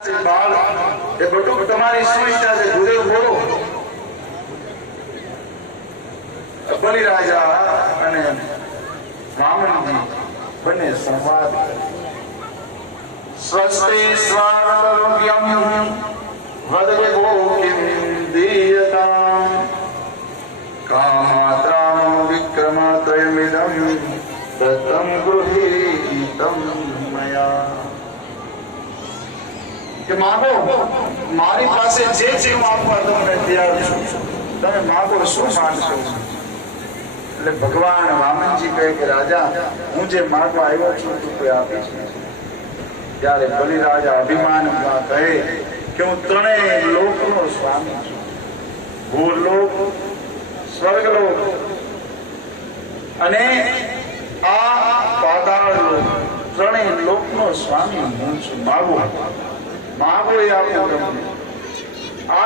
બાળ એ બટુક તમારી શું ઈચ્છા છે ગુરુદેવ બોલો. બલિરાજા અને વામનજી બંને સંવાદ સ્વસ્તિ સ્વારોગ્યમ વદવો કિમ દીયતામ કામાત્રામ વિક્રમાત્રયમિદમ દત્તમ ગૃહીતમ મયા. કે માગો, મારી પાસે જે છે હું આપવા તમને તૈયાર છું, તમે માગો શું માંગશો. એટલે ભગવાન વામનજી કહે કે રાજા હું જે માગવા આવ્યો છું તું કોઈ આપી છે. ત્યારે બલિરાજા અભિમાનમાં કહે કે હું ત્રણેય લોકનો સ્વામી છું, ભૂલોક, સ્વર્ગલોક અને આ પાતાળ લોક, ત્રણેય લોકનો સ્વામી હું છું. માગો માગો એ આપું તમને.